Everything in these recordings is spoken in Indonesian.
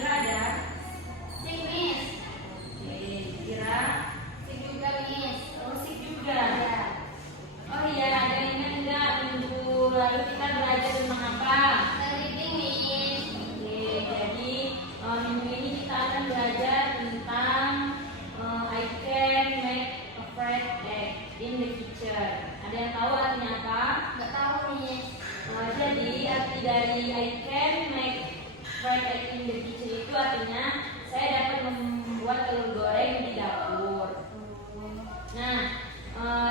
Kira ada? Sik, Miss. Oke, kira Sik juga, Miss. oh sik juga. Ya. Oh iya, ada ingat nggak minggu lalu kita belajar tentang apa? Reading, Miss. Oke, jadi minggu ini kita akan belajar tentang I can make a fried egg in the kitchen. Ada yang tahu artinya apa? Nggak tahu, Miss. Jadi arti dari I can make fried egg in the kitchen itu artinya saya dapat membuat telur goreng di dapur. Nah,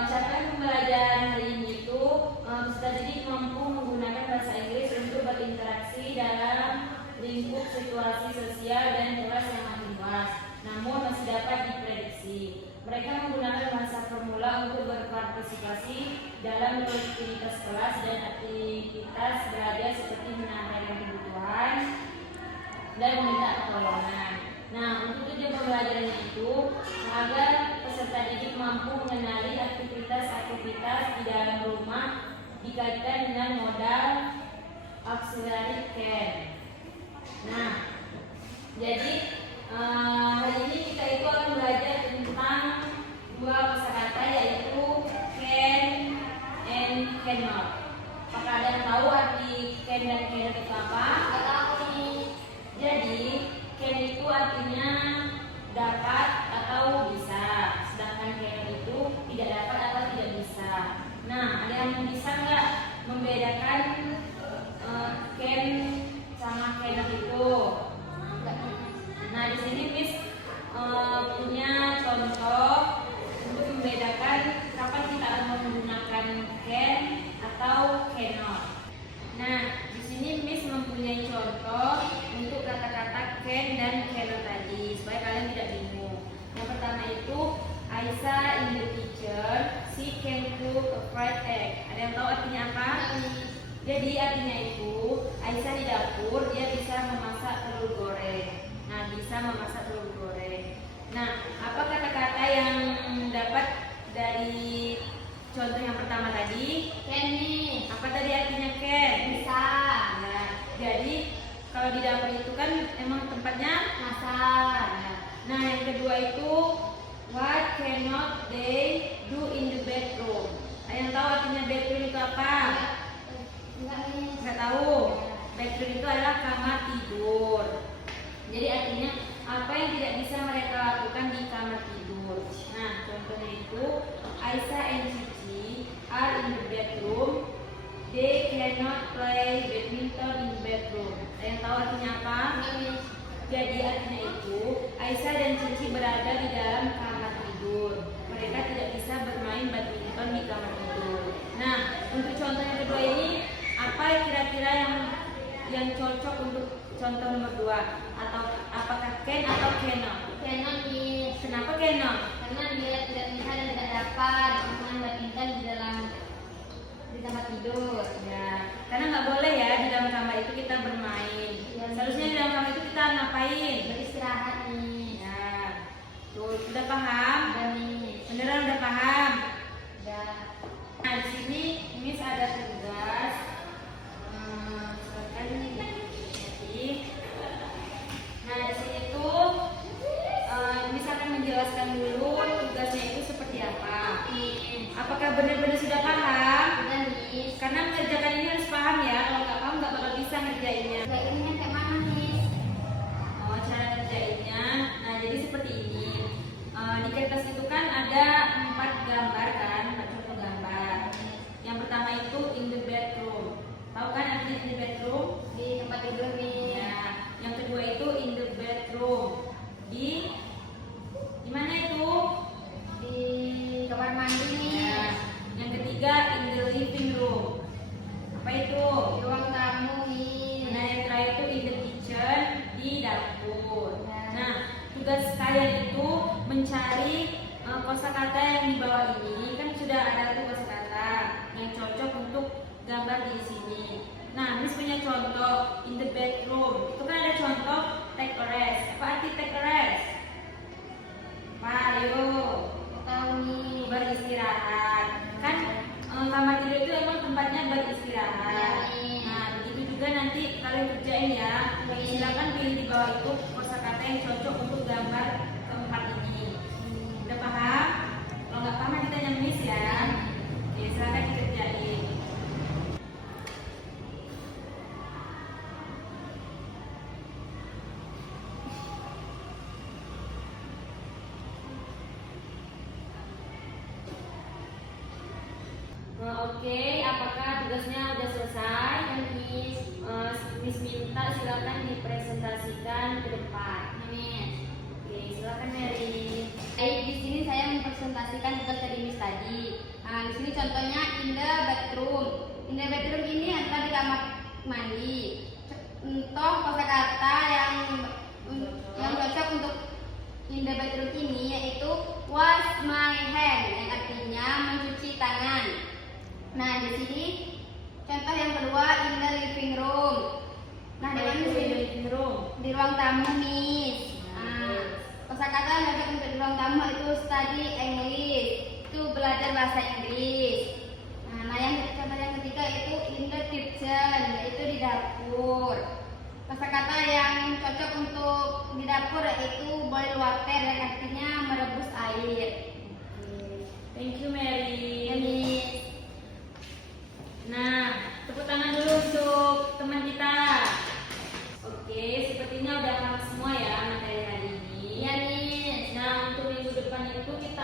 cara pembelajaran hari ini itu peserta didik mampu menggunakan bahasa Inggris untuk berinteraksi dalam lingkup situasi sosial dan kelas yang makin luas, namun masih dapat diprediksi. Mereka menggunakan bahasa formula untuk berpartisipasi dalam rutinitas kelas dan aktivitas belajar seperti menyampaikan kebutuhan dan meminta pertolongan. Nah, untuk tujuan pembelajaran itu agar peserta didik mampu mengenali aktivitas-aktivitas di dalam rumah dikaitkan dengan modal auxiliary can. Nah, jadi hari ini kita itu akan belajar tentang dua kosakata yaitu can and cannot. Apakah ada yang tahu arti can dan cannot itu apa? Nggak tahu, Miss. Jadi can itu artinya dapat atau bisa, sedangkan cannot itu tidak dapat atau tidak bisa. Nah, ada yang bisa nggak membedakan can sama cannot itu? Nggak, Miss. Nah, di sini Miss punya contoh untuk membedakan kapan kita akan menggunakan can atau cannot. Nah, di sini Miss mempunyai contoh untuk kata-kata can dan cannot tadi supaya kalian tidak bingung. Yang pertama itu Aisyah in the kitchen, she can cook a fried egg. Ada yang tahu artinya apa? Jadi artinya itu Aisyah di dapur dia bisa memasak telur goreng. Nah, bisa memasak telur goreng. Nah, apa kata-kata yang dapat dari contoh yang pertama tadi? Can, Miss. Apa tadi artinya can? Bisa. Nah, jadi kalau di dapur itu kan emang tempatnya Masak. Nah, yang kedua itu what cannot they do in the bedroom? Ada yang tahu artinya bedroom itu apa? Nggak, Miss. Nggak tahu. Bedroom itu adalah kamar tidur. Jadi artinya apa yang tidak bisa mereka lakukan di kamar tidur. Nah, contohnya itu Aisyah and Cici are in the bedroom. They cannot play badminton in the bedroom. Ada yang tahu artinya apa? Nggak, Miss. Jadi artinya itu Aisyah dan Cici berada di dalam kamar tidur. Mereka tidak bisa bermain badminton di kamar tidur. Nah, untuk contoh yang kedua ini apa kira-kira yang cocok untuk contoh nomor 2? Atau apakah can atau cannot? Cannot, Miss. Kenapa cannot? Karena dia tidak bisa dan tidak dapat bermain badminton di tempat tidur. Ya, karena nggak boleh ya di dalam kamar itu kita bermain. Ya, Seharusnya di dalam kamar itu kita ngapain? Beristirahat, Miss. Ya, tuh sudah paham? Udah, Miss. Beneran udah paham? Udah. Nah, di sini Miss ada tugas. Silakan nih. Nah, di sini tuh Miss akan menjelaskan dulu tugasnya itu seperti apa. Apakah benar-benar sudah paham? Udah, Miss. Karena mengerjakan ini harus paham ya. Kalau nggak paham nggak bakal bisa ngerjainnya. Kayak ini kan kayak mana, Miss? Oh, cara ngerjainnya. Nah, jadi seperti ini. Di kertas itu kan ada 4 gambar kan, 4 contoh gambar. Yang pertama itu in the bedroom. Tahu kan artinya in the bedroom? Di tempat tidur, Miss. Ya. Yang kedua itu in the bedroom. Di mana itu? Di kamar mandi, Miss. Ya. Yang ketiga in the living room. Apa itu? Di ruang tamu, Miss. Nah, yang terakhir itu in the kitchen, di dapur. Ya. Nah, tugas kalian itu mencari kosakata yang di bawah ini. Kan sudah ada tuh kosakata yang cocok untuk gambar di sini. Nah, Miss punya contoh in the bedroom. Itu kan ada contoh take a rest. Apa arti take a rest? Pak, ayo Nggak tahu, Miss. beristirahat. Kan kamar tidur itu emang tempatnya Iya, beristirahat. Miss. Nah, begitu juga nanti kalian kerjain ya. Iya. silakan pilih di bawah itu kosakata yang cocok untuk gambar keempat ini. Udah paham? Kalau nggak paham kita tanya Miss ya. Oke, silakan dikerjain. Oke, apakah tugasnya udah selesai? Miss minta silakan dipresentasikan ke depan. Amin. Oke, silakan Mary. Baik, di sini saya mempresentasikan tugas dari Miss tadi. Nah, di sini contohnya in the bathroom. In the bathroom ini adalah di kamar mandi. Contoh kosakata yang cocok untuk in the bathroom ini yaitu wash my hand, yang artinya mencuci tangan. Nah, di sini contoh yang kedua in the living room. Nah, di mana sih? Living room. Di ruang tamu, Miss. Nah, kosakata yang cocok untuk di ruang tamu itu study English, itu belajar bahasa Inggris. Nah, yang contoh yang ketiga itu in the kitchen, yaitu di dapur. Kosakata yang cocok untuk di dapur yaitu boil water, yang artinya merebus air. Thank you Mary. Ya, Miss. Nah, tepuk tangan dulu untuk teman kita. Oke, sepertinya udah paham semua ya materi hari ini. Ya, Miss. Nah, untuk minggu depan itu kita